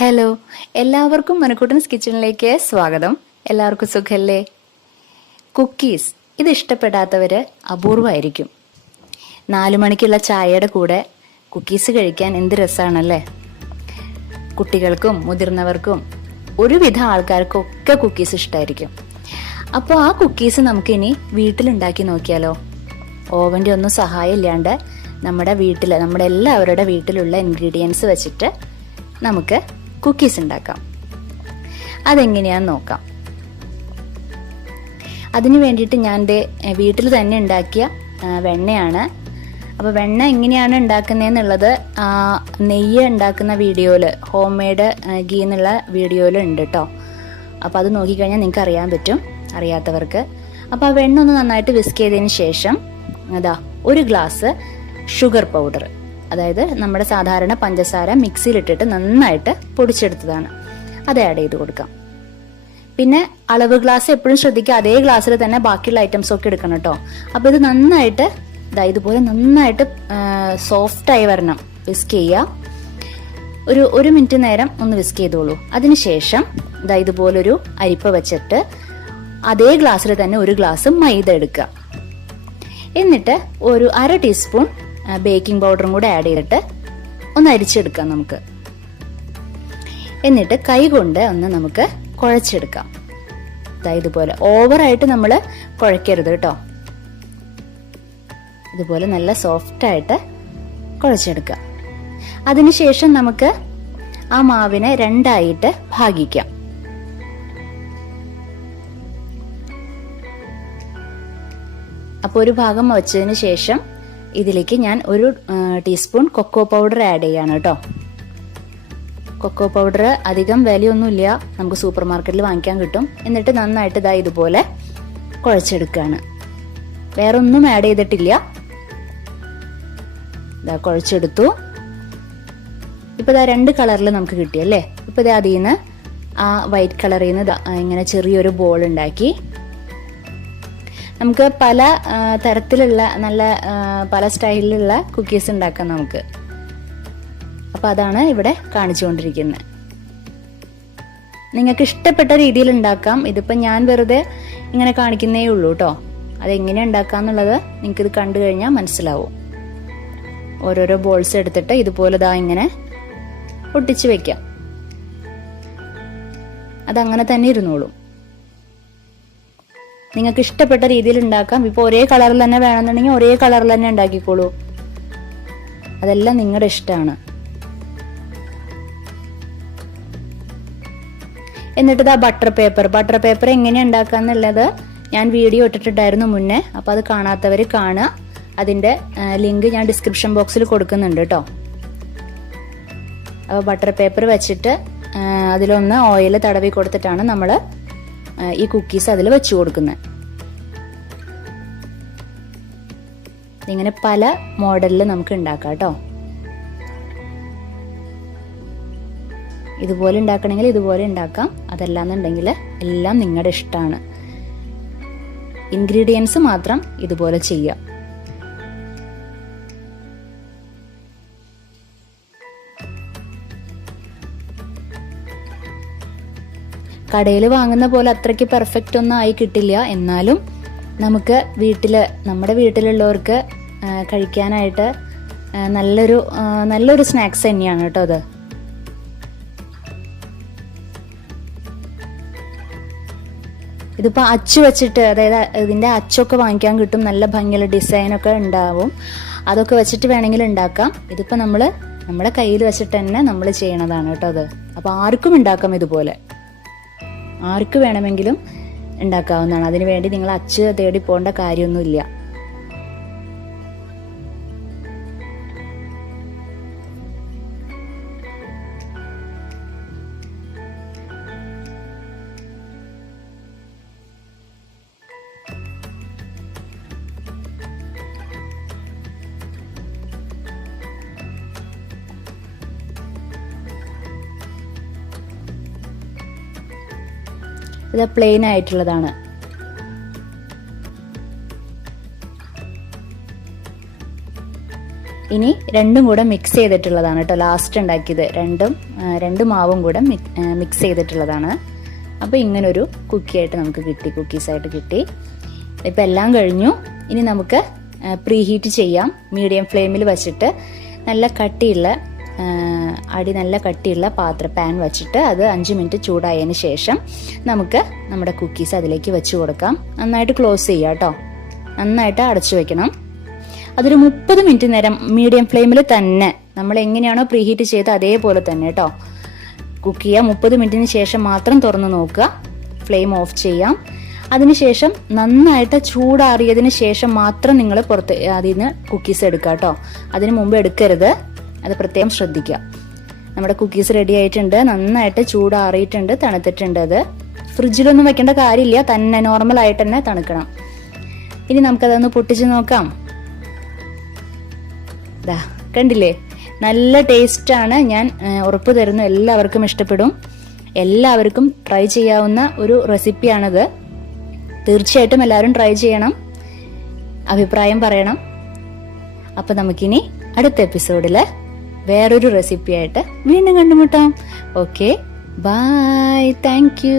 Hello, എല്ലാവർക്കും മനക്കൂട്ടൻസ് കിച്ചണിലേക്ക് സ്വാഗതം. എല്ലാവർക്കും സുഖല്ലേ? കുക്കീസ് ഇത് ഇഷ്ടപ്പെടാത്തവര് അപൂർവമായിരിക്കും. 4 മണിക്കുള്ള ചായയുടെ കൂടെ കുക്കീസ് കഴിക്കാൻ എന്ത് രസമാണല്ലേ. കുട്ടികൾക്കും മുതിർന്നവർക്കും ഒരുവിധ ആൾക്കാർക്കൊക്കെ കുക്കീസ് ഇഷ്ടമായിരിക്കും. അപ്പോൾ ആ കുക്കീസ് നമുക്കിനി വീട്ടിലുണ്ടാക്കി നോക്കിയാലോ? ഓവൻ്റെ ഒന്നും സഹായം ഇല്ലാണ്ട് നമ്മുടെ എല്ലാവരുടെ വീട്ടിലുള്ള ഇൻഗ്രീഡിയൻസ് വെച്ചിട്ട് നമുക്ക് കുക്കീസ് ഉണ്ടാക്കാം. അതെങ്ങനെയാന്ന് നോക്കാം. അതിന് വേണ്ടിയിട്ട് ഞാൻ വീട്ടിൽ തന്നെ ഉണ്ടാക്കിയ വെണ്ണയാണ്. അപ്പോൾ വെണ്ണ എങ്ങനെയാണ് ഉണ്ടാക്കുന്നതെന്നുള്ളത് നെയ്യ് ഉണ്ടാക്കുന്ന വീഡിയോയിൽ, ഹോം മെയ്ഡ് ഗീ എന്നുള്ള വീഡിയോയിൽ ഉണ്ട് കേട്ടോ. അപ്പോൾ അത് നോക്കിക്കഴിഞ്ഞാൽ നിങ്ങൾക്ക് അറിയാൻ പറ്റും, അറിയാത്തവർക്ക്. അപ്പോൾ ആ വെണ്ണ ഒന്ന് നന്നായിട്ട് വിസ്ക് ചെയ്തതിന് ശേഷം ഒരു ഗ്ലാസ് ഷുഗർ പൗഡർ, അതായത് നമ്മുടെ സാധാരണ പഞ്ചസാര മിക്സിയിലിട്ടിട്ട് നന്നായിട്ട് പൊടിച്ചെടുത്തതാണ്, അത് ആഡ് ചെയ്ത് കൊടുക്കാം. പിന്നെ അളവ് ഗ്ലാസ് എപ്പോഴും ശ്രദ്ധിക്കുക, അതേ ഗ്ലാസ്സിൽ തന്നെ ബാക്കിയുള്ള ഐറ്റംസ് ഒക്കെ എടുക്കണം കേട്ടോ. അപ്പോൾ ഇത് നന്നായിട്ട് ഇതുപോലെ നന്നായിട്ട് സോഫ്റ്റായി വരണം. വിസ്ക് ചെയ്യുക. ഒരു മിനിറ്റ് നേരം ഒന്ന് വിസ്ക് ചെയ്തോളൂ. അതിനുശേഷം ഇതുപോലൊരു അരിപ്പ വെച്ചിട്ട് അതേ ഗ്ലാസ്സിൽ തന്നെ ഒരു ഗ്ലാസ് മൈദ എടുക്കുക. എന്നിട്ട് ഒരു 1/2 ടീസ്പൂൺ ബേക്കിംഗ് പൗഡറും കൂടെ ആഡ് ചെയ്തിട്ട് ഒന്ന് അരിച്ചെടുക്കാം നമുക്ക്. എന്നിട്ട് കൈ കൊണ്ട് ഒന്ന് നമുക്ക് കുഴച്ചെടുക്കാം. ഇതുപോലെ ഓവറായിട്ട് നമ്മൾ കുഴക്കരുത് കേട്ടോ. ഇതുപോലെ നല്ല സോഫ്റ്റായിട്ട് കുഴച്ചെടുക്കാം. അതിനുശേഷം നമുക്ക് ആ മാവിനെ 2ആയിട്ട് ഭാഗിക്കാം. അപ്പോൾ ഒരു ഭാഗം വച്ചതിന് ശേഷം ഇതിലേക്ക് ഞാൻ 1 ടീസ്പൂൺ കൊക്കോ പൗഡർ ആഡ് ചെയ്യാണ് കേട്ടോ. കൊക്കോ പൗഡർ അധികം വിലയൊന്നുമില്ല, നമുക്ക് സൂപ്പർ മാർക്കറ്റിൽ വാങ്ങിക്കാൻ കിട്ടും. എന്നിട്ട് നന്നായിട്ട് ഇതുപോലെ കുഴച്ചെടുക്കുകയാണ്. വേറെ ഒന്നും ആഡ് ചെയ്തിട്ടില്ല. കുഴച്ചെടുത്തു. ഇപ്പൊ 2 കളറിൽ നമുക്ക് കിട്ടിയല്ലേ. ഇപ്പൊ അതിൽ നിന്ന് ആ വൈറ്റ് കളറിൽ നിന്ന് ഇങ്ങനെ ചെറിയൊരു ബോൾ ഉണ്ടാക്കി. നമുക്ക് പല തരത്തിലുള്ള പല സ്റ്റൈലിലുള്ള കുക്കീസ് ഉണ്ടാക്കാം നമുക്ക്. അപ്പൊ അതാണ് ഇവിടെ കാണിച്ചുകൊണ്ടിരിക്കുന്നത്. നിങ്ങൾക്ക് ഇഷ്ടപ്പെട്ട രീതിയിൽ ഉണ്ടാക്കാം. ഇതിപ്പോ ഞാൻ വെറുതെ ഇങ്ങനെ കാണിക്കുന്നേ ഉള്ളൂ കേട്ടോ. അതെങ്ങനെ ഉണ്ടാക്കാന്നുള്ളത് നിങ്ങൾക്ക് ഇത് കണ്ടു കഴിഞ്ഞാൽ മനസ്സിലാവും. ഓരോരോ ബോൾസ് എടുത്തിട്ട് ഇതുപോലെ ഇങ്ങനെ ഒട്ടിച്ച് വെക്കാം. അതങ്ങനെ തന്നെ ഇരുന്നോളും. നിങ്ങൾക്ക് ഇഷ്ടപ്പെട്ട രീതിയിൽ ഉണ്ടാക്കാം. ഇപ്പൊ ഒരേ കളറിൽ തന്നെ വേണമെന്നുണ്ടെങ്കിൽ ഒരേ കളറിൽ തന്നെ ഉണ്ടാക്കിക്കോളൂ. അതെല്ലാം നിങ്ങളുടെ ഇഷ്ടമാണ്. എന്നിട്ട് ബട്ടർ പേപ്പർ എങ്ങനെയാ ഉണ്ടാക്കാന്നുള്ളത് ഞാൻ വീഡിയോ ഇട്ടിട്ടുണ്ടായിരുന്നു മുന്നേ. അപ്പൊ അത് കാണാത്തവര് കാണുക. അതിന്റെ ലിങ്ക് ഞാൻ ഡിസ്ക്രിപ്ഷൻ ബോക്സിൽ കൊടുക്കുന്നുണ്ട് കേട്ടോ. അപ്പോൾ ബട്ടർ പേപ്പർ വെച്ചിട്ട് അതിലൊന്ന് ഓയിൽ തടവി കൊടുത്തിട്ടാണ് നമ്മൾ ഈ കുക്കീസ് അതിൽ വെച്ചു കൊടുക്കുന്നത്. ഇങ്ങനെ പല മോഡലിൽ നമുക്ക് ഉണ്ടാക്കാം കേട്ടോ. ഇതുപോലെ ഉണ്ടാക്കണമെങ്കിൽ ഇതുപോലെ ഉണ്ടാക്കാം. അതല്ലാന്നുണ്ടെങ്കിൽ എല്ലാം നിങ്ങളുടെ ഇഷ്ടമാണ്. ഇൻഗ്രീഡിയൻസ് മാത്രം ഇതുപോലെ ചെയ്യാം. കടയിൽ വാങ്ങുന്ന പോലെ അത്രയ്ക്ക് പെർഫെക്റ്റ് ഒന്നും ആയി കിട്ടില്ല. എന്നാലും നമുക്ക് നമ്മുടെ വീട്ടിലുള്ളവർക്ക് കഴിക്കാനായിട്ട് നല്ലൊരു സ്നാക്സ് തന്നെയാണ് കേട്ടോ അത്. ഇതിപ്പോ അച്ച് വെച്ചിട്ട്, അതായത് ഇതിന്റെ അച്ചൊക്കെ വാങ്ങിക്കാൻ കിട്ടും. നല്ല ഭംഗിയുള്ള ഡിസൈനൊക്കെ ഉണ്ടാവും. അതൊക്കെ വെച്ചിട്ട് വേണമെങ്കിൽ ഉണ്ടാക്കാം. ഇതിപ്പോ നമ്മുടെ കയ്യിൽ വെച്ചിട്ട് തന്നെ നമ്മൾ ചെയ്യണതാണ് കേട്ടോ അത്. അപ്പൊ ആർക്കും ഉണ്ടാക്കാം. ഇതുപോലെ ആർക്ക് വേണമെങ്കിലും ഉണ്ടാക്കാവുന്നതാണ്. അതിനു വേണ്ടി നിങ്ങൾ അച്ച് തേടി പോകേണ്ട കാര്യമൊന്നുമില്ല. ഇത് പ്ലെയിൻ ആയിട്ടുള്ളതാണ്. ഇനി രണ്ടും കൂടെ മിക്സ് ചെയ്തിട്ടുള്ളതാണ് കേട്ടോ ലാസ്റ്റ് ഉണ്ടാക്കിയത്. രണ്ട് മാവും കൂടെ മിക്സ് ചെയ്തിട്ടുള്ളതാണ്. അപ്പോൾ ഇങ്ങനൊരു കുക്കിയായിട്ട് നമുക്ക് കിട്ടി, കുക്കീസായിട്ട് കിട്ടി. ഇപ്പം എല്ലാം കഴിഞ്ഞു. ഇനി നമുക്ക് പ്രീ ഹീറ്റ് ചെയ്യാം. മീഡിയം ഫ്ലെയിമിൽ വെച്ചിട്ട് നല്ല കട്ടിയുള്ള പാൻ വെച്ചിട്ട് അത് 5 മിനിറ്റ് ചൂടായതിന് ശേഷം നമുക്ക് നമ്മുടെ കുക്കീസ് അതിലേക്ക് വെച്ച് കൊടുക്കാം. നന്നായിട്ട് ക്ലോസ് ചെയ്യാം കേട്ടോ, നന്നായിട്ട് അടച്ചു വെക്കണം. അതൊരു 30 മിനിറ്റ് നേരം മീഡിയം ഫ്ലെയിമിൽ തന്നെ നമ്മൾ എങ്ങനെയാണോ പ്രീ ഹീറ്റ് ചെയ്ത് അതേപോലെ തന്നെ കേട്ടോ കുക്ക് ചെയ്യുക. 30 മിനിറ്റിന് ശേഷം മാത്രം തുറന്ന് നോക്കുക, ഫ്ലെയിം ഓഫ് ചെയ്യാം. അതിനുശേഷം നന്നായിട്ട് ചൂടാറിയതിന് ശേഷം മാത്രം നിങ്ങൾ അതിൽ നിന്ന് കുക്കീസ് എടുക്കുക കേട്ടോ. അതിന് മുമ്പ് എടുക്കരുത്, അത് പ്രത്യേകം ശ്രദ്ധിക്കുക. നമ്മുടെ കുക്കീസ് റെഡി ആയിട്ടുണ്ട്, നന്നായിട്ട് ചൂടാറിയിട്ടുണ്ട്, തണുത്തിട്ടുണ്ട്. അത് ഫ്രിഡ്ജിലൊന്നും വെക്കേണ്ട കാര്യമില്ല, തന്നെ നോർമൽ ആയിട്ട് തന്നെ തണുക്കണം. ഇനി നമുക്കതൊന്ന് പൊട്ടിച്ച് നോക്കാം. കണ്ടില്ലേ, നല്ല ടേസ്റ്റാണ്. ഞാൻ ഉറപ്പ് തരുന്നു എല്ലാവർക്കും ഇഷ്ടപ്പെടും. എല്ലാവർക്കും ട്രൈ ചെയ്യാവുന്ന ഒരു റെസിപ്പിയാണിത്. തീർച്ചയായിട്ടും എല്ലാവരും ട്രൈ ചെയ്യണം, അഭിപ്രായം പറയണം. അപ്പൊ നമുക്കിനി അടുത്ത എപ്പിസോഡില് വേറൊരു റെസിപ്പിയായിട്ട് വീണ്ടും കണ്ടുമുട്ടാം. Okay, bye, thank U.